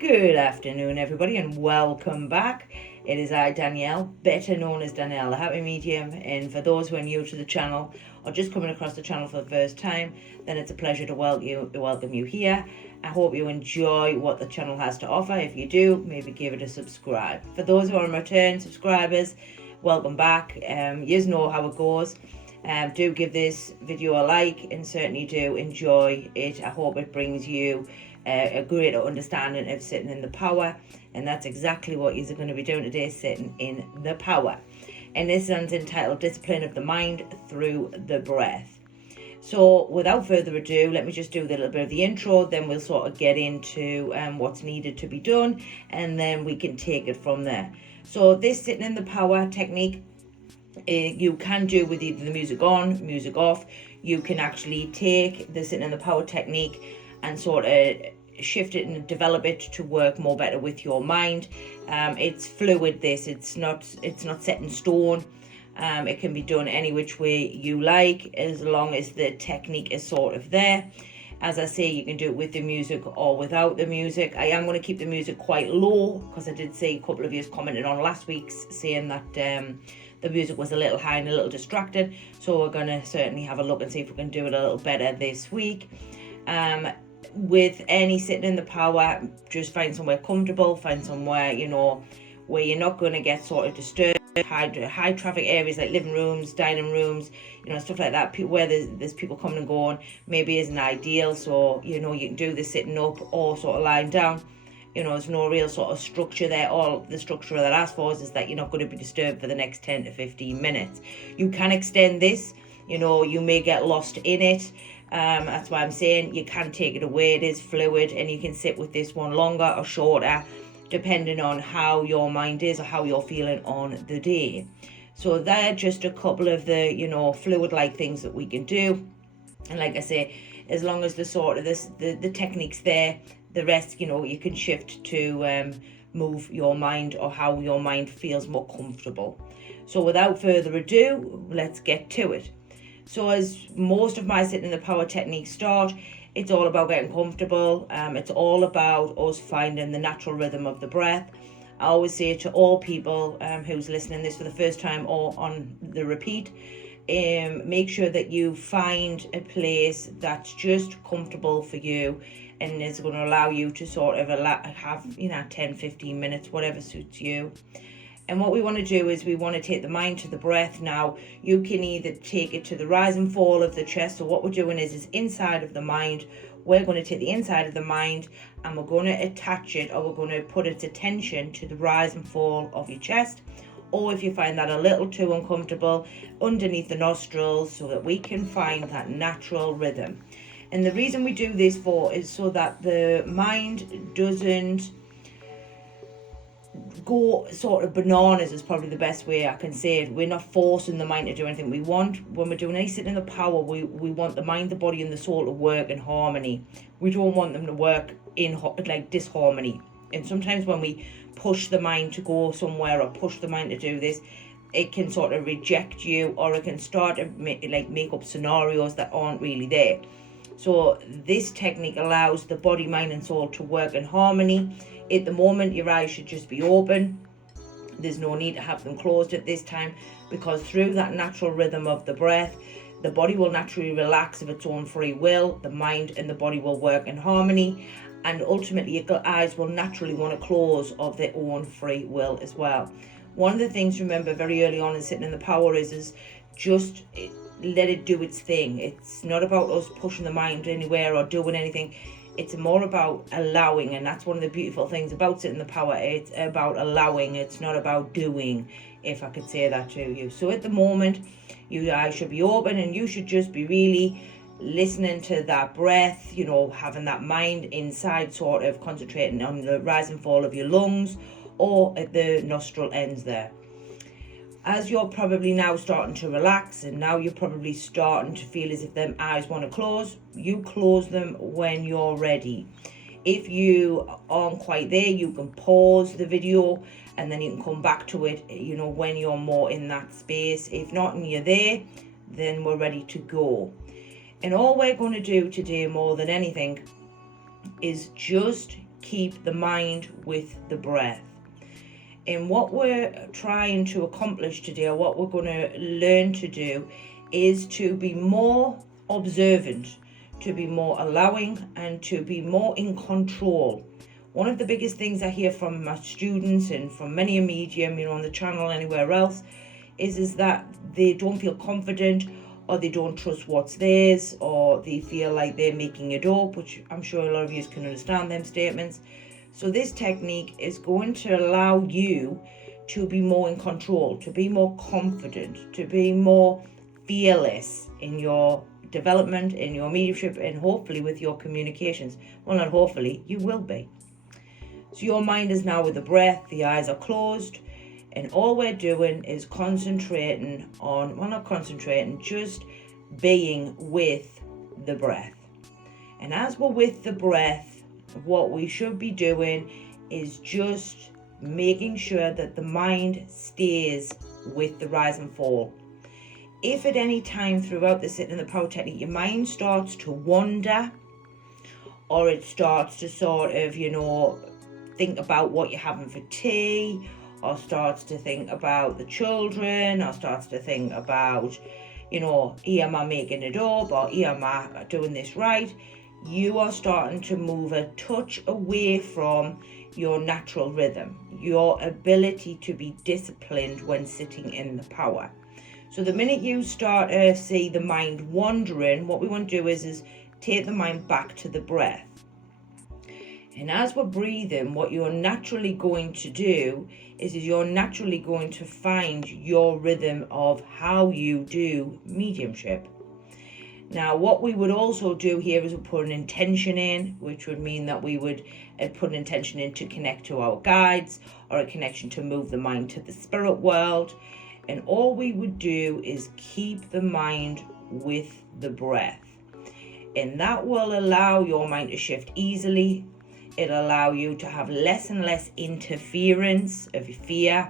Good afternoon, everybody, and welcome back. It is I, Danielle, better known as Danielle, the Happy Medium. And for those who are new to the channel or just coming across the channel for the first time, then it's a pleasure to welcome you here. I hope you enjoy what the channel has to offer. If you do, maybe give it a subscribe. For those who are return subscribers, welcome back. You know how it goes. Do give this video a like and certainly do enjoy it. I hope it brings you a greater understanding of sitting in the power, and that's exactly what you're going to be doing today, sitting in the power. And this one's entitled Discipline of the Mind Through the Breath. So without further ado, let me just do a little bit of the intro, then we'll sort of get into what's needed to be done, and then we can take it from there. So this sitting in the power technique, you can do with either the music on, music off. You can actually take the sitting in the power technique and sort of shift it and develop it to work more better with your mind. It's fluid, this. It's not set in stone. It can be done any which way you like, as long as the technique is sort of there. As I say, you can do it with the music or without the music. I am going to keep the music quite low, because I did see a couple of you commented on last week's saying that the music was a little high and a little distracted. So we're going to certainly have a look and see if we can do it a little better this week. With any sitting in the power, just find somewhere comfortable, find somewhere, where you're not going to get sort of disturbed. High traffic areas like living rooms, dining rooms, stuff like that, where there's people coming and going, maybe isn't ideal. So, you can do this sitting up or sort of lying down. There's no real sort of structure there. All the structure that I ask for is that you're not going to be disturbed for the next 10 to 15 minutes. You can extend this, you may get lost in it. That's why I'm saying you can take it away. It is fluid, and you can sit with this one longer or shorter, depending on how your mind is or how you're feeling on the day. So they're just a couple of the, fluid-like things that we can do. And like I say, as long as the sort of the technique's there, the rest, you can shift to move your mind or how your mind feels more comfortable. So without further ado, let's get to it. So as most of my sitting in the power techniques start, it's all about getting comfortable. It's all about us finding the natural rhythm of the breath. I always say to all people who's listening this for the first time or on the repeat, make sure that you find a place that's just comfortable for you and is going to allow you to sort of have 10-15 minutes, whatever suits you. And what we want to do is we want to take the mind to the breath. Now, you can either take it to the rise and fall of the chest. So what we're doing is inside of the mind. We're going to take the inside of the mind and we're going to attach it, or we're going to put its attention to the rise and fall of your chest. Or if you find that a little too uncomfortable, underneath the nostrils, so that we can find that natural rhythm. And the reason we do this for is so that the mind doesn't go sort of bananas, is probably the best way I can say it. We're not forcing the mind to do anything. We want, when we're doing any sitting in the power, we want the mind, the body and the soul to work in harmony. We don't want them to work in like disharmony. And sometimes when we push the mind to go somewhere or push the mind to do this, it can sort of reject you, or it can start to make up scenarios that aren't really there. So this technique allows the body, mind and soul to work in harmony. At the moment, your eyes should just be open. There's no need to have them closed at this time, because through that natural rhythm of the breath, the body will naturally relax of its own free will. The mind and the body will work in harmony, and ultimately your eyes will naturally want to close of their own free will as well. One of the things to remember very early on in sitting in the power is just let it do its thing. It's not about us pushing the mind anywhere or doing anything. It's more about allowing, and that's one of the beautiful things about sitting in the power. It's about allowing. It's not about doing, if I could say that to you. So at the moment, your eyes should be open, and you should just be really listening to that breath, having that mind inside, sort of concentrating on the rise and fall of your lungs or at the nostril ends there. As you're probably now starting to relax, and now you're probably starting to feel as if them eyes want to close, you close them when you're ready. If you aren't quite there, you can pause the video and then you can come back to it, when you're more in that space. If not and you're there, then we're ready to go. And all we're going to do today, more than anything, is just keep the mind with the breath. And what we're trying to accomplish today, or what we're going to learn to do, is to be more observant, to be more allowing, and to be more in control. One of the biggest things I hear from my students and from many a medium, on the channel, anywhere else, is that they don't feel confident, or they don't trust what's theirs, or they feel like they're making it up, which I'm sure a lot of you can understand them statements. So this technique is going to allow you to be more in control, to be more confident, to be more fearless in your development, in your mediumship, and hopefully with your communications. Well, not hopefully, you will be. So your mind is now with the breath, the eyes are closed, and all we're doing is concentrating on, well, not concentrating, just being with the breath. And as we're with the breath, what we should be doing is just making sure that the mind stays with the rise and fall. If at any time throughout the sitting in the power technique your mind starts to wander, or it starts to sort of, think about what you're having for tea, or starts to think about the children, or starts to think about, here am I making it up, or here am I doing this right, you are starting to move a touch away from your natural rhythm, your ability to be disciplined when sitting in the power. So the minute you start to see the mind wandering, what we want to do is take the mind back to the breath. And as we're breathing, what you're naturally going to do is you're naturally going to find your rhythm of how you do mediumship. Now, what we would also do here is we put an intention in, which would mean that we would put an intention in to connect to our guides, or a connection to move the mind to the spirit world. And all we would do is keep the mind with the breath. And that will allow your mind to shift easily. It'll allow you to have less and less interference of fear,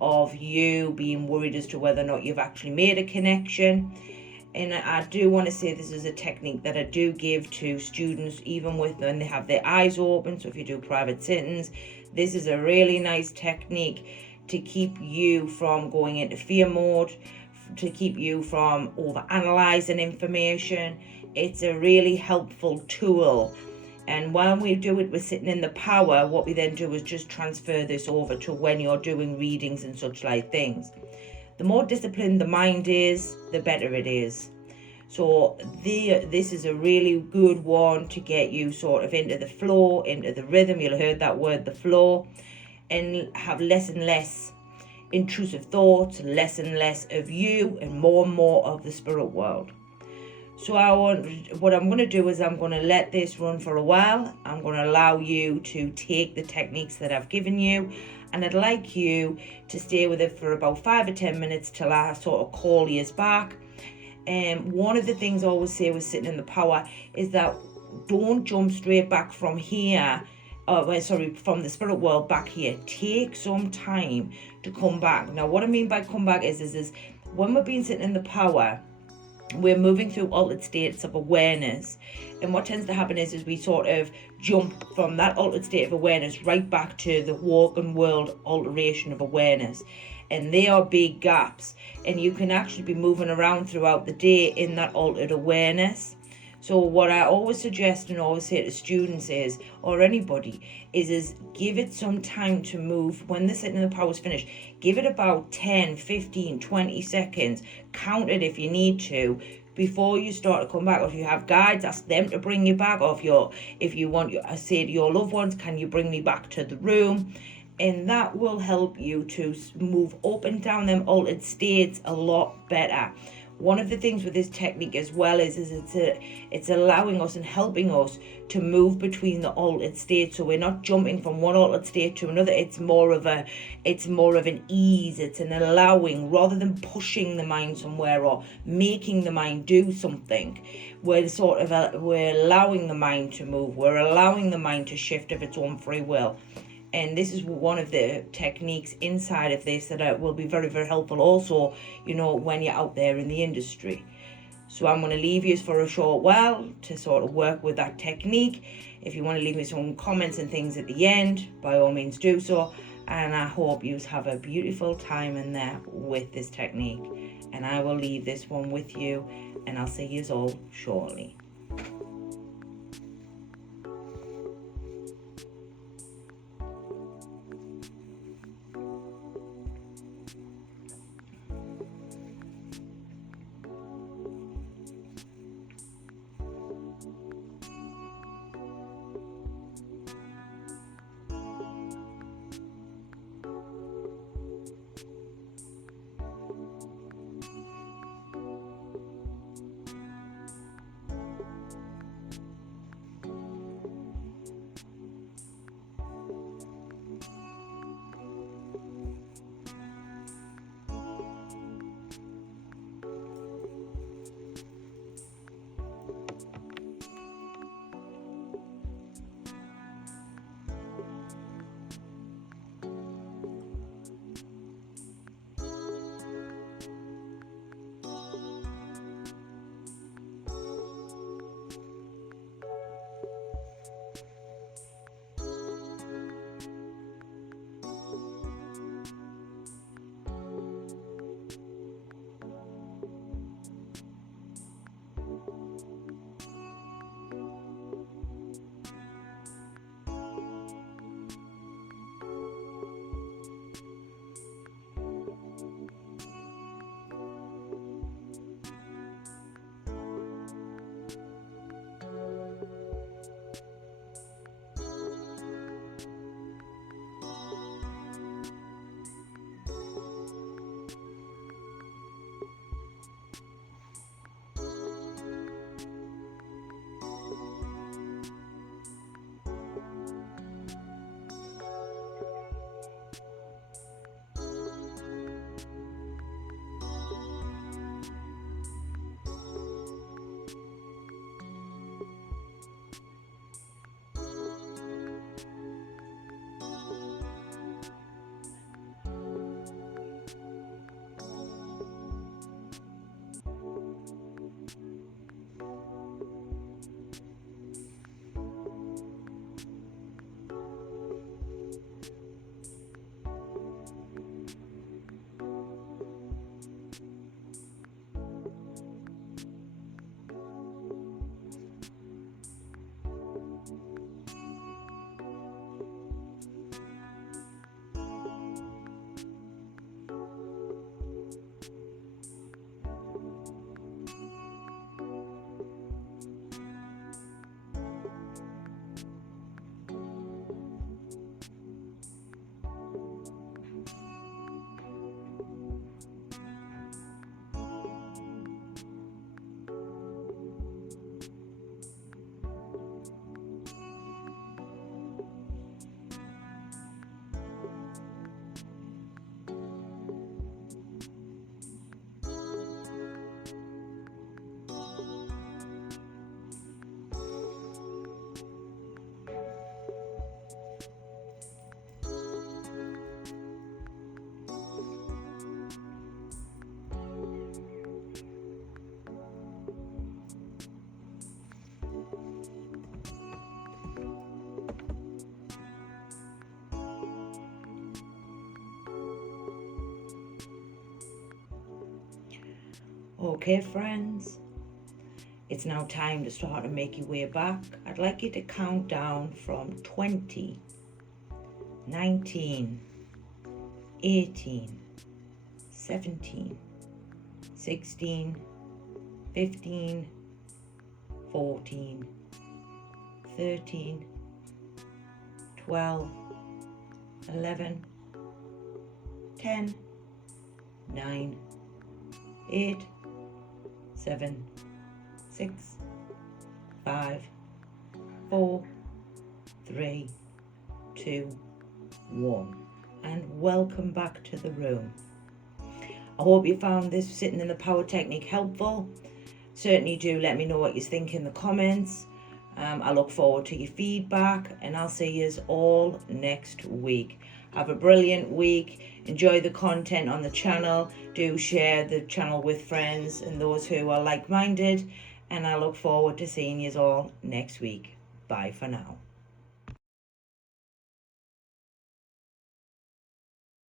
of you being worried as to whether or not you've actually made a connection. And I do want to say this is a technique that I do give to students, even when they have their eyes open. So if you do private sittings, this is a really nice technique to keep you from going into fear mode, to keep you from over-analyzing information. It's a really helpful tool. And when we do it, we're sitting in the power, what we then do is just transfer this over to when you're doing readings and such like things. The more disciplined the mind is, the better it is. So this is a really good one to get you sort of into the flow, into the rhythm. You'll have heard that word, the flow, and have less and less intrusive thoughts, less and less of you, and more of the spirit world. So what I'm going to do is I'm going to let this run for a while. I'm going to allow you to take the techniques that I've given you, and I'd like you to stay with it for about 5 or 10 minutes till I sort of call you back. One of the things I always say with sitting in the power is that don't jump straight back from here, from the spirit world back here. Take some time to come back. Now, what I mean by come back is when we're being sitting in the power, we're moving through altered states of awareness, and what tends to happen is we sort of jump from that altered state of awareness right back to the walking world alteration of awareness, and they are big gaps, and you can actually be moving around throughout the day in that altered awareness. So what I always suggest and always say to students is, or anybody, is give it some time to move. When the sitting in the power is finished, give it about 10, 15, 20 seconds. Count it if you need to before you start to come back. Or if you have guides, ask them to bring you back. Or if you want, say to your loved ones, can you bring me back to the room? And that will help you to move up and down them altered states a lot better. One of the things with this technique as well is it's allowing us and helping us to move between the altered states. So we're not jumping from one altered state to another. It's more of an ease. It's an allowing rather than pushing the mind somewhere or making the mind do something. We're allowing the mind to move. We're allowing the mind to shift of its own free will. And this is one of the techniques inside of this that will be very, very helpful also, when you're out there in the industry. So I'm going to leave you for a short while to sort of work with that technique. If you want to leave me some comments and things at the end, by all means do so. And I hope you have a beautiful time in there with this technique. And I will leave this one with you, and I'll see you all shortly. Okay, friends, it's now time to start to make your way back. I'd like you to count down from 20, 19, 18, 17, 16, 15, 14, 13, 12, 11, 10, 9, 8, 7, 6, 5, 4, 3, 2, 1. And welcome back to the room. I hope you found this sitting in the power technique helpful. Certainly do let me know what you think in the comments. I look forward to your feedback, and I'll see you all next week. Have a brilliant week. enjoy the content on the channel. Do share the channel with friends and those who are like-minded. And I look forward to seeing you all next week. Bye for now.